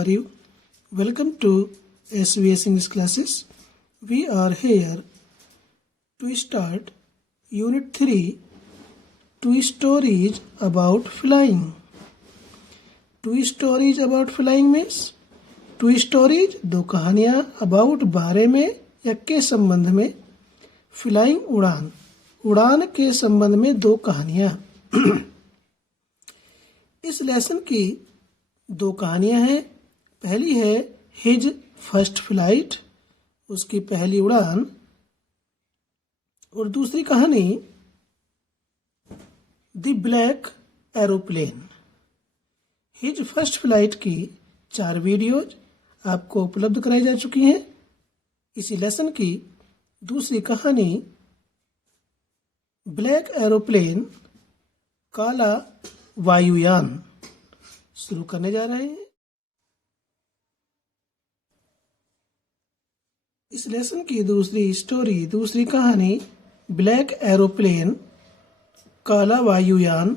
are you? Welcome to SVS English classes. We are here to start Unit 3, Two Stories About Flying. Two stories about flying means two stories, दो कहानियाँ about बारे में या के संबंध में, flying उड़ान, उड़ान के संबंध में दो कहानियाँ। इस लेसन की दो कहानियाँ हैं। पहली है हिज फर्स्ट फ्लाइट, उसकी पहली उड़ान, और दूसरी कहानी the black aeroplane. His first flight की 4 वीडियोज आपको उपलब्ध कराई जा चुकी हैं। इसी लेसन की दूसरी कहानी ब्लैक एरोप्लेन, काला वायुयान, शुरू करने जा रहे हैं। इस लेसन की दूसरी कहानी ब्लैक एरोप्लेन, काला वायुयान,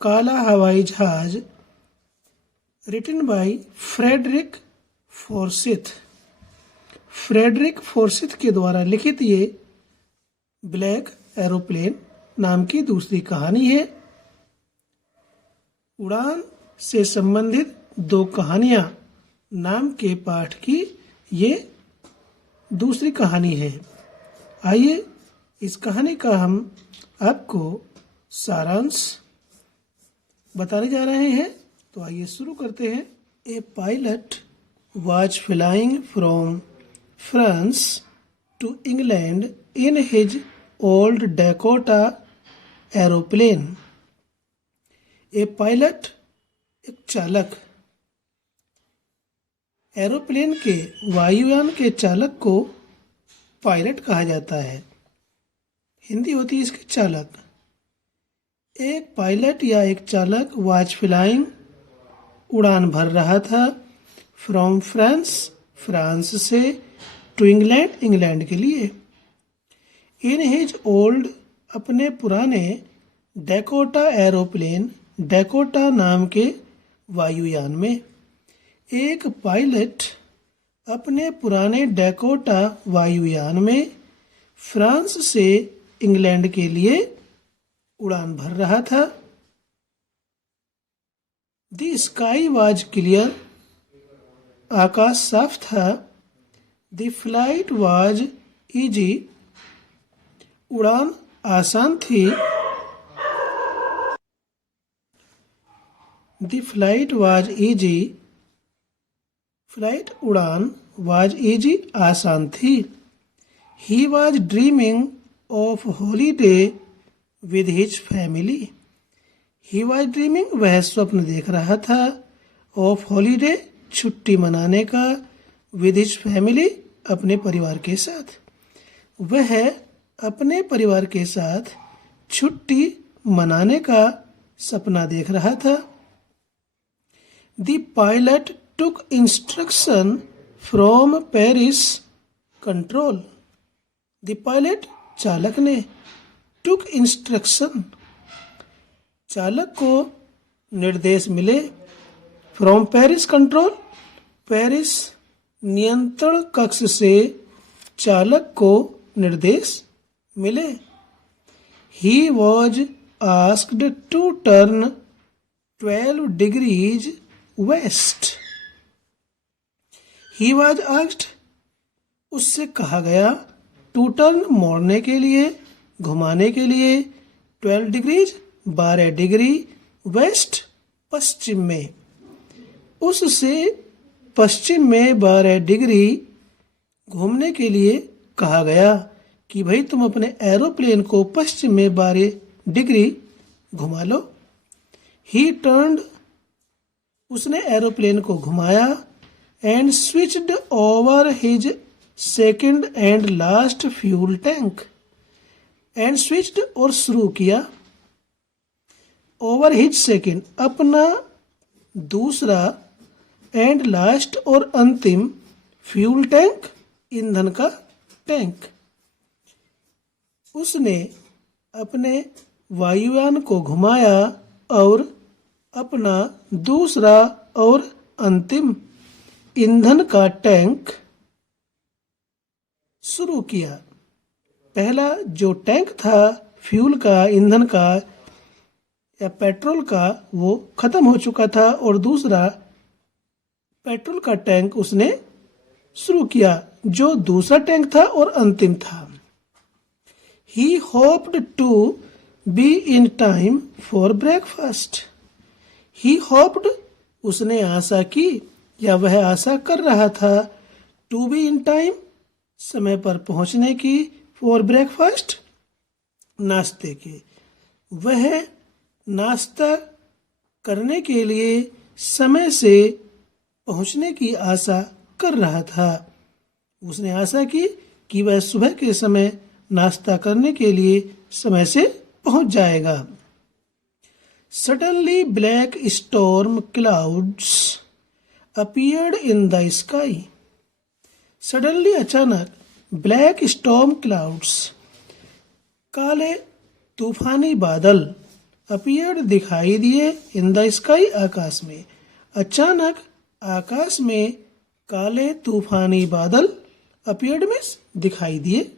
काला हवाई जहाज, written by Frederick Forsyth. Frederick Forsyth के द्वारा लिखित ये ब्लैक एरोप्लेन नाम की दूसरी कहानी है। उड़ान से संबंधित दो कहानियां नाम के पाठ की ये दूसरी कहानी है। आइए इस कहानी का हम आपको सारांश बताने जा रहे हैं। तो आइए शुरू करते हैं। A pilot was flying from France to England in his old Dakota aeroplane. A pilot, एक चालक, एरोप्लेन के वायुयान के चालक को पायलट कहा जाता है। हिंदी होती है इसकी चालक। एक पायलट या एक चालक वाज फ्लाइंग, उड़ान भर रहा था, फ्रॉम फ्रांस, फ्रांस से, टू इंग्लैंड, इंग्लैंड के लिए, इन हिज ओल्ड, अपने पुराने, डैकोटा एरोप्लेन, डैकोटा नाम के वायुयान में। एक पायलट अपने पुराने डैकोटा वायुयान में फ्रांस से इंग्लैंड के लिए उड़ान भर रहा था। द स्काई वाज क्लियर, आकाश साफ था। द फ्लाइट वाज इजी, उड़ान आसान थी। The flight was easy, flight उड़ान, वाज इजी, आसान थी। He was dreaming of holiday with his family. He was dreaming, वह स्वप्न देख रहा था, ऑफ हॉलीडे, छुट्टी मनाने का, विद हिज फैमिली, अपने परिवार के साथ। वह अपने परिवार के साथ छुट्टी मनाने का सपना देख रहा था। The pilot took instruction from Paris control. The pilot, चालक ने, टुक इंस्ट्रक्शन, चालक को निर्देश मिले, फ्रॉम पेरिस कंट्रोल, पेरिस नियंत्रण कक्ष से चालक को निर्देश मिले। He was asked to turn 12 degrees west. He was asked, उससे कहा गया, टू टर्न, मोड़ने के लिए, घुमाने के लिए, 12 डिग्रीज, 12 डिग्री, वेस्ट, पश्चिम में, उससे पश्चिम में 12 डिग्री घूमने के लिए कहा गया कि भाई तुम अपने एरोप्लेन को पश्चिम में 12 डिग्री घुमा लो। ही टर्न्ड, उसने एरोप्लेन को घुमाया, and switched over his second and last fuel tank. And switched, और शुरू किया, ओवर हिज सेकंड, अपना दूसरा, एंड लास्ट, और अंतिम, फ्यूल टैंक, ईंधन का टैंक। उसने अपने वायुयान को घुमाया और अपना दूसरा और अंतिम ईंधन का टैंक शुरू किया। पहला जो टैंक था फ्यूल का, ईंधन का या पेट्रोल का, वो खत्म हो चुका था और दूसरा पेट्रोल का टैंक उसने शुरू किया जो दूसरा टैंक था और अंतिम था। He hoped to be in time for breakfast. He hoped उसने आशा की या वह आशा कर रहा था to be in time समय पर पहुंचने की, for breakfast नाश्ते के। वह नाश्ता करने के लिए समय से पहुंचने की आशा कर रहा था। उसने आशा की कि वह सुबह के समय नाश्ता करने के लिए समय से पहुंच जाएगा। Suddenly black storm clouds appeared in the sky. Suddenly अचानक black storm clouds काले तूफानी बादल appeared दिखाई दिए in the sky आकाश में। अचानक आकाश में काले तूफानी बादल appeared means दिखाई दिए।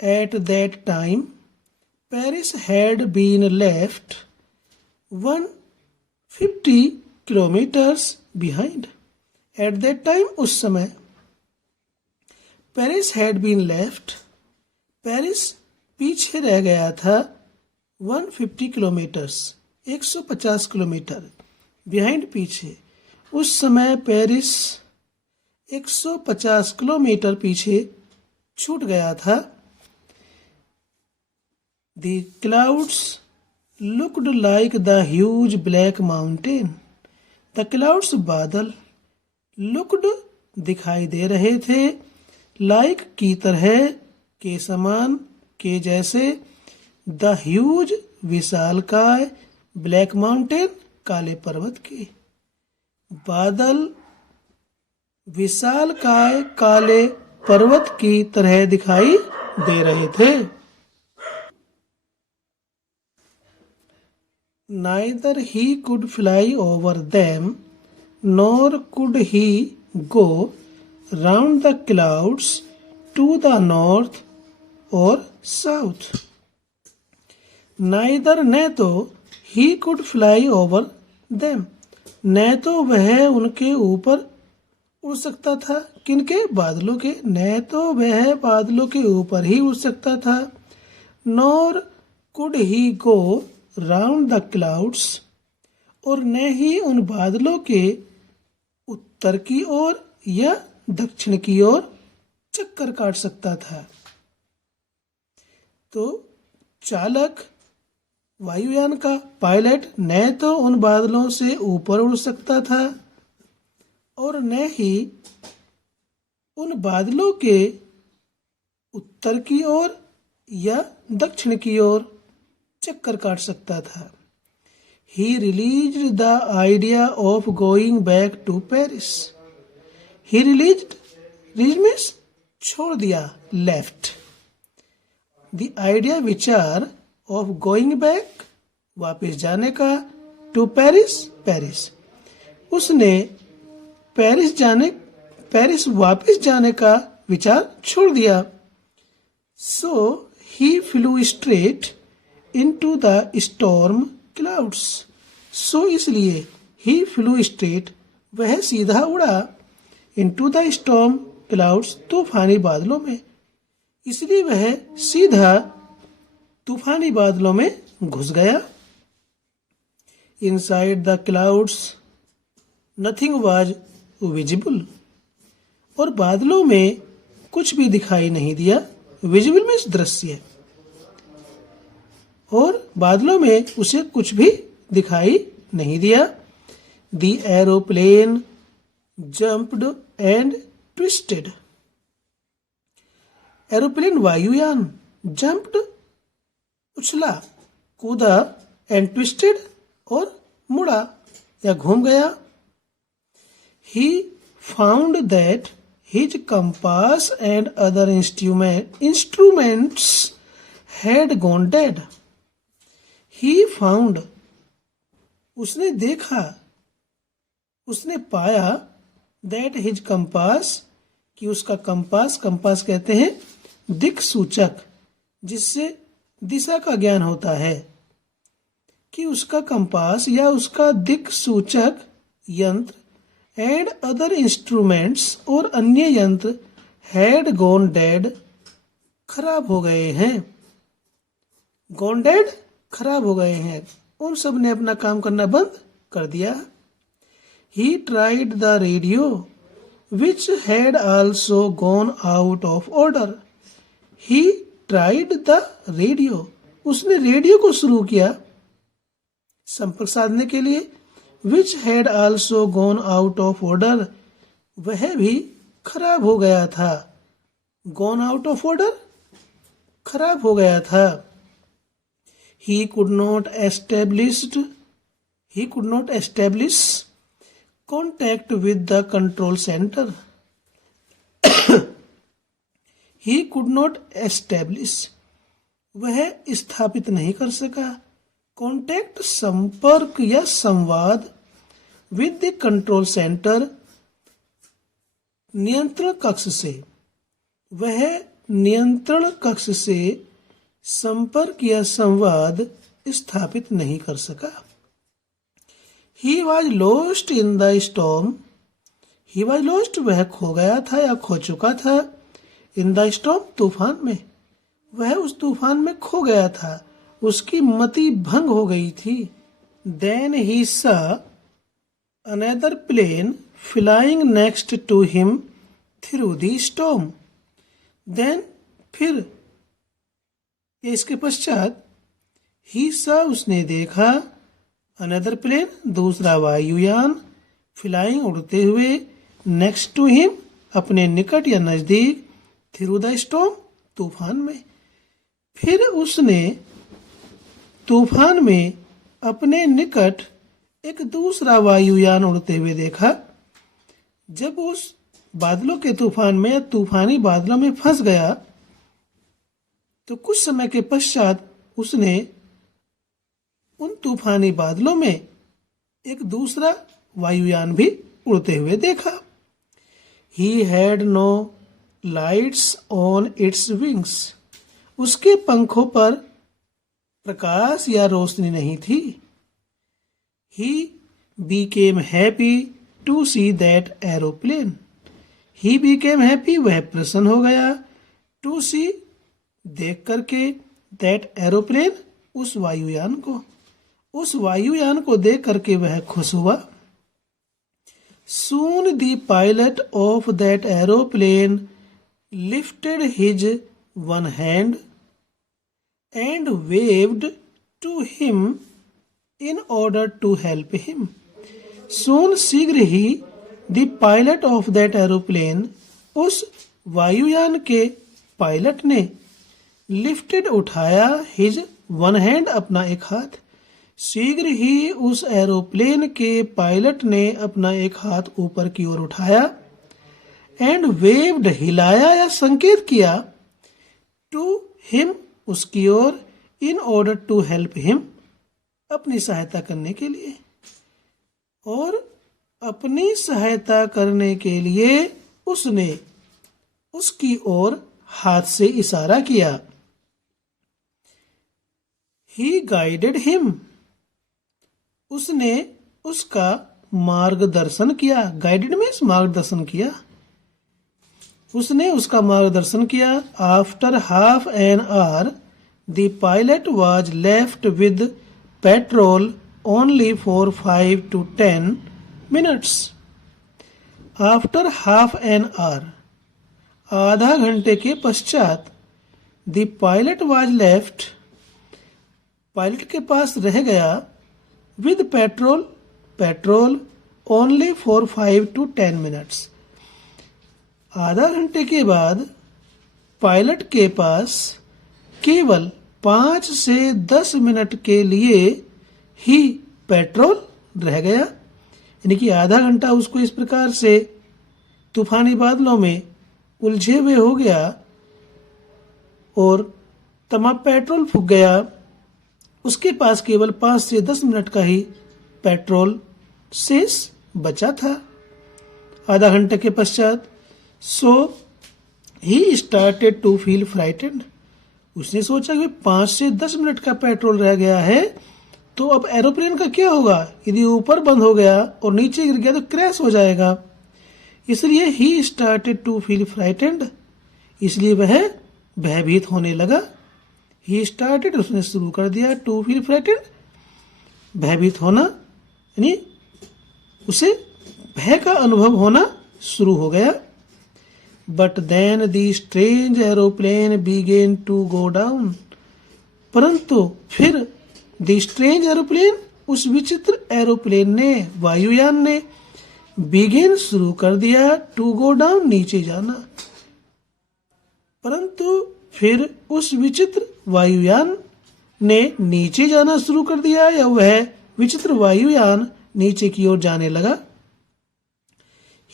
At that time, Paris had been left 150 kilometers behind. At that time, उस समय Paris had been left, Paris पीछे रह गया था 150 kilometers 150 किलोमीटर behind पीछे। उस समय पेरिस 150 किलोमीटर पीछे छूट गया था। The clouds looked like the huge black mountain. The clouds बादल looked दिखाई दे रहे थे, like की तरह, के समान, के जैसे, the huge विशालकाय, black mountain काले पर्वत के। बादल विशालकाय काले पर्वत की तरह दिखाई दे रहे थे। Neither he could fly over them, nor could he go round the clouds to the north or south. Neither न तो he could fly over them, न तो वह उनके ऊपर उड़ सकता था। किनके? बादलों के। न तो वह बादलों के ऊपर ही उड़ सकता था। Nor could he go round the clouds और न ही उन बादलों के उत्तर की ओर या दक्षिण की ओर चक्कर काट सकता था। तो चालक वायुयान का पायलट न तो उन बादलों से ऊपर उड़ सकता था और न ही उन बादलों के उत्तर की ओर या दक्षिण की ओर चक्कर काट सकता था। He released the idea of going back to Paris. He released means छोड़ दिया, left. The idea विचार of going back वापस जाने का, to Paris पेरिस। उसने पेरिस वापस जाने का विचार छोड़ दिया। So he flew straight into the storm clouds. So इसलिए he flew straight वह सीधा उड़ा into the storm clouds तूफानी बादलों में। इसलिए वह सीधा तूफानी बादलों में घुस गया। Inside the clouds nothing was visible. और बादलों में कुछ भी दिखाई नहीं दिया। Visible means दृश्य। और बादलों में उसे कुछ भी दिखाई नहीं दिया। The aeroplane jumped and twisted. Aeroplane वायुयान jumped उछला, कूदा, and twisted और मुड़ा या घूम गया। He found that his compass and other instruments had gone dead. He found उसने देखा, उसने पाया दैट हिज कंपास, कि उसका कंपास, कंपास कहते हैं दिक सूचक, जिससे दिशा का ज्ञान होता है, कि उसका कंपास या उसका दिक सूचक यंत्र एंड अदर इंस्ट्रूमेंट्स, और अन्य यंत्र हैड गॉन डेड, खराब हो गए हैं। गॉन डेड, खराब हो गए हैं, उन सब ने अपना काम करना बंद कर दिया। He tried the radio which had also gone out of order. He tried the radio, उसने रेडियो को शुरू किया संपर्क साधने के लिए। Which had also gone out of order, वह भी खराब हो गया था। गॉन आउट ऑफ ऑर्डर, खराब हो गया था। He could not establish contact with the control center. He could not establish, वह स्थापित नहीं कर सका, कॉन्टैक्ट, संपर्क या संवाद, विद द कंट्रोल सेंटर, नियंत्रण कक्ष से, वह नियंत्रण कक्ष से संपर्क या संवाद स्थापित नहीं कर सका। He was lost in the storm. He was lost, वह खो गया था या खो चुका था। In the storm, तूफान में, वह उस तूफान में खो गया था, उसकी मति भंग हो गई थी। Then he saw another plane flying next to him through the storm. Then, फिर इसके पश्चात, ही सा, उसने देखा, अनदर प्लेन, दूसरा वायुयान, फ्लाइंग, उड़ते हुए, नेक्स्ट टू हिम, अपने निकट या नजदीक, थ्रू द स्टॉर्म, तूफान में। फिर उसने तूफान में अपने निकट एक दूसरा वायुयान उड़ते हुए देखा। जब उस बादलों के तूफान में या तूफानी बादलों में फंस गया, तो कुछ समय के पश्चात उसने उन तूफानी बादलों में एक दूसरा वायुयान भी उड़ते हुए देखा। He had no lights on its wings. उसके पंखों पर प्रकाश या रोशनी नहीं थी। He became happy to see that aeroplane. He became happy, वह प्रसन्न हो गया, to see, देख करके, that aeroplane, उस वायुयान को, उस वायुयान को देख करके वह खुश हुआ। Soon the pilot of that aeroplane lifted his one hand and waved to him in order to help him. Soon, शीघ्र ही, the pilot of that aeroplane, उस वायुयान के पायलट ने, लिफ्टेड, उठाया, हिज, वन हैंड, अपना एक हाथ, शीघ्र ही उस एरोप्लेन के पायलट ने अपना एक हाथ ऊपर की ओर उठाया, एंड वेव्ड, हिलाया या संकेत किया, टू हिम, उसकी ओर, in order to help him, अपनी सहायता करने के लिए। और अपनी सहायता करने के लिए उसने उसकी ओर हाथ से इशारा किया। He guided him, उसने उसका मार्गदर्शन किया। गाइडेड मीन्स मार्गदर्शन किया, उसने उसका मार्गदर्शन किया। After half an hour the pilot was left with petrol only for 5 to 10 minutes. After half an hour, आधा घंटे के पश्चात, the pilot was left, pilot के पास रह गया, with petrol, petrol, only for 5 to 10 minutes. आधा घंटे के बाद पायलट के पास केवल 5 से 10 मिनट के लिए ही पेट्रोल रह गया। यानी कि आधा घंटा उसको इस प्रकार से तूफानी बादलों में उलझे हुए हो गया और तमाम पेट्रोल फूक गया। उसके पास केवल 5 से 10 मिनट का ही पेट्रोल शेष बचा था। आधा घंटे के पश्चात। So he started to feel frightened. उसने सोचा कि 5 से 10 मिनट का पेट्रोल रह गया है, तो अब एरोप्लेन का क्या होगा? यदि ऊपर बंद हो गया और नीचे गिर गया तो क्रैश हो जाएगा। इसलिए he started to feel frightened, इसलिए वह भयभीत होने लगा। ही स्टार्टेड, उसने शुरू कर दिया, टू फील फ्राइटेंड, भयभीत होना, यानी उसे भय का अनुभव होना शुरू हो गया। But then the strange aeroplane began to go down, परंतु फिर द स्ट्रेंज एरोप्लेन, उस विचित्र एरोप्लेन ने, वायुयान ने, बिगेन शुरू कर दिया, टू गो डाउन, नीचे जाना। परंतु फिर उस विचित्र वायुयान ने नीचे जाना शुरू कर दिया, या वह विचित्र वायुयान नीचे की ओर जाने लगा।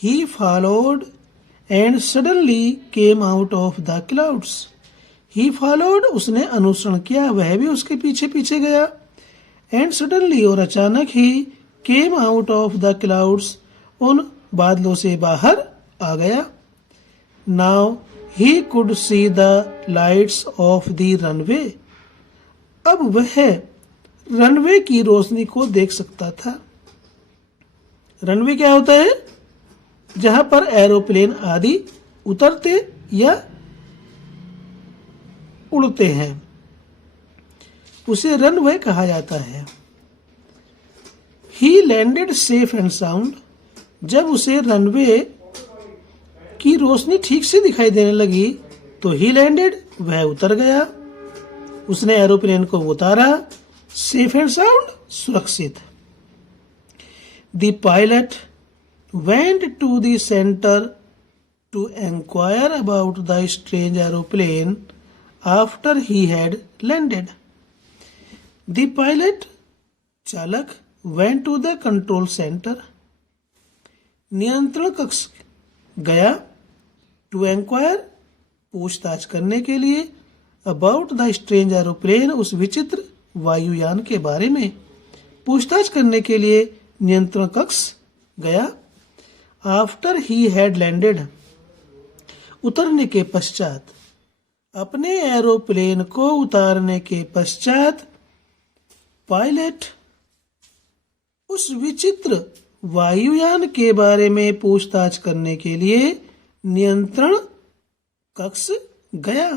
He followed and suddenly came out of the clouds. He followed, उसने अनुसरण किया, वह भी उसके पीछे पीछे गया। एंड सडनली, और अचानक ही, came out of the clouds, उन बादलों से बाहर आ गया। Now he could see the lights of the runway. अब वह रनवे की रोशनी को देख सकता था। रनवे क्या होता है? जहां पर एरोप्लेन आदि उतरते या उड़ते हैं, उसे रनवे कहा जाता है। ही लैंडेड सेफ एंड साउंड, जब उसे रनवे की रोशनी ठीक से दिखाई देने लगी तो ही लैंडेड, वह उतर गया। उसने एरोप्लेन को उतारा, सेफ एंड साउंड, सुरक्षित। The pilot went to the center to inquire about the strange aeroplane after he had landed. The pilot, चालक, went to the control center, नियंत्रण कक्ष गया, to inquire, पूछताछ करने के लिए, about the strange aeroplane, उस विचित्र वायुयान के बारे में पूछताछ करने के लिए नियंत्रण कक्ष गया। आफ्टर ही हैड लैंडेड, उतरने के पश्चात, अपने एरोप्लेन को उतारने के पश्चात, पायलट उस विचित्र वायुयान के बारे में पूछताछ करने के लिए नियंत्रण कक्ष गया।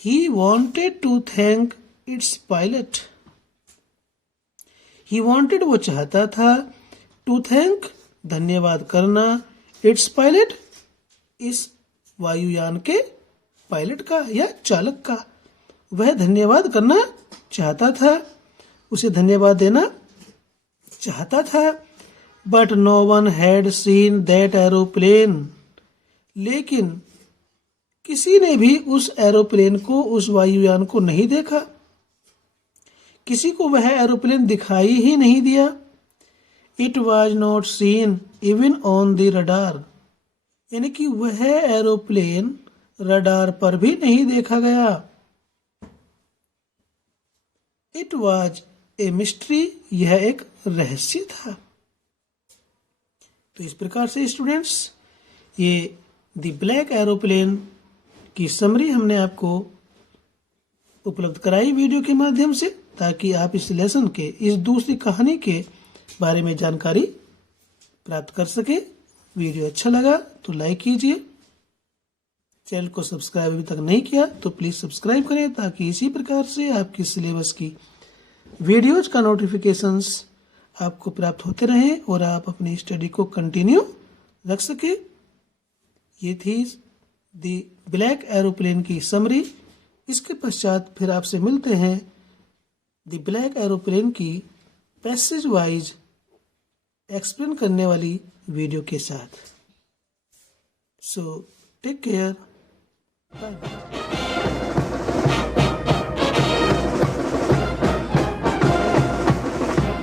He wanted to thank its pilot. He wanted, वो चाहता था, टू थैंक, धन्यवाद करना, इट्स पायलट, इस वायुयान के पायलट का या चालक का। वह धन्यवाद करना चाहता था, उसे धन्यवाद देना चाहता था। But no one had seen that aeroplane, लेकिन किसी ने भी उस एरोप्लेन को, उस वायुयान को नहीं देखा। किसी को वह एरोप्लेन दिखाई ही नहीं दिया। It was not seen even on the radar, यानी कि वह एरोप्लेन रडार पर भी नहीं देखा गया। It was a mystery, यह एक रहस्य था। तो इस प्रकार से स्टूडेंट्स, ये द ब्लैक एरोप्लेन की समरी हमने आपको उपलब्ध कराई वीडियो के माध्यम से, ताकि आप इस लेसन के, इस दूसरी कहानी के बारे में जानकारी प्राप्त कर सके। वीडियो अच्छा लगा तो लाइक कीजिए, चैनल को सब्सक्राइब अभी तक नहीं किया तो प्लीज सब्सक्राइब करें, ताकि इसी प्रकार से आपकी सिलेबस की वीडियोज का नोटिफिकेशंस आपको प्राप्त होते रहे और आप अपनी स्टडी को कंटिन्यू रख सके। ये थी द ब्लैक एरोप्लेन की समरी। इसके पश्चात फिर आपसे मिलते हैं द ब्लैक एरोप्लेन की पैसेज वाइज एक्सप्लेन करने वाली वीडियो के साथ। So take care, bye.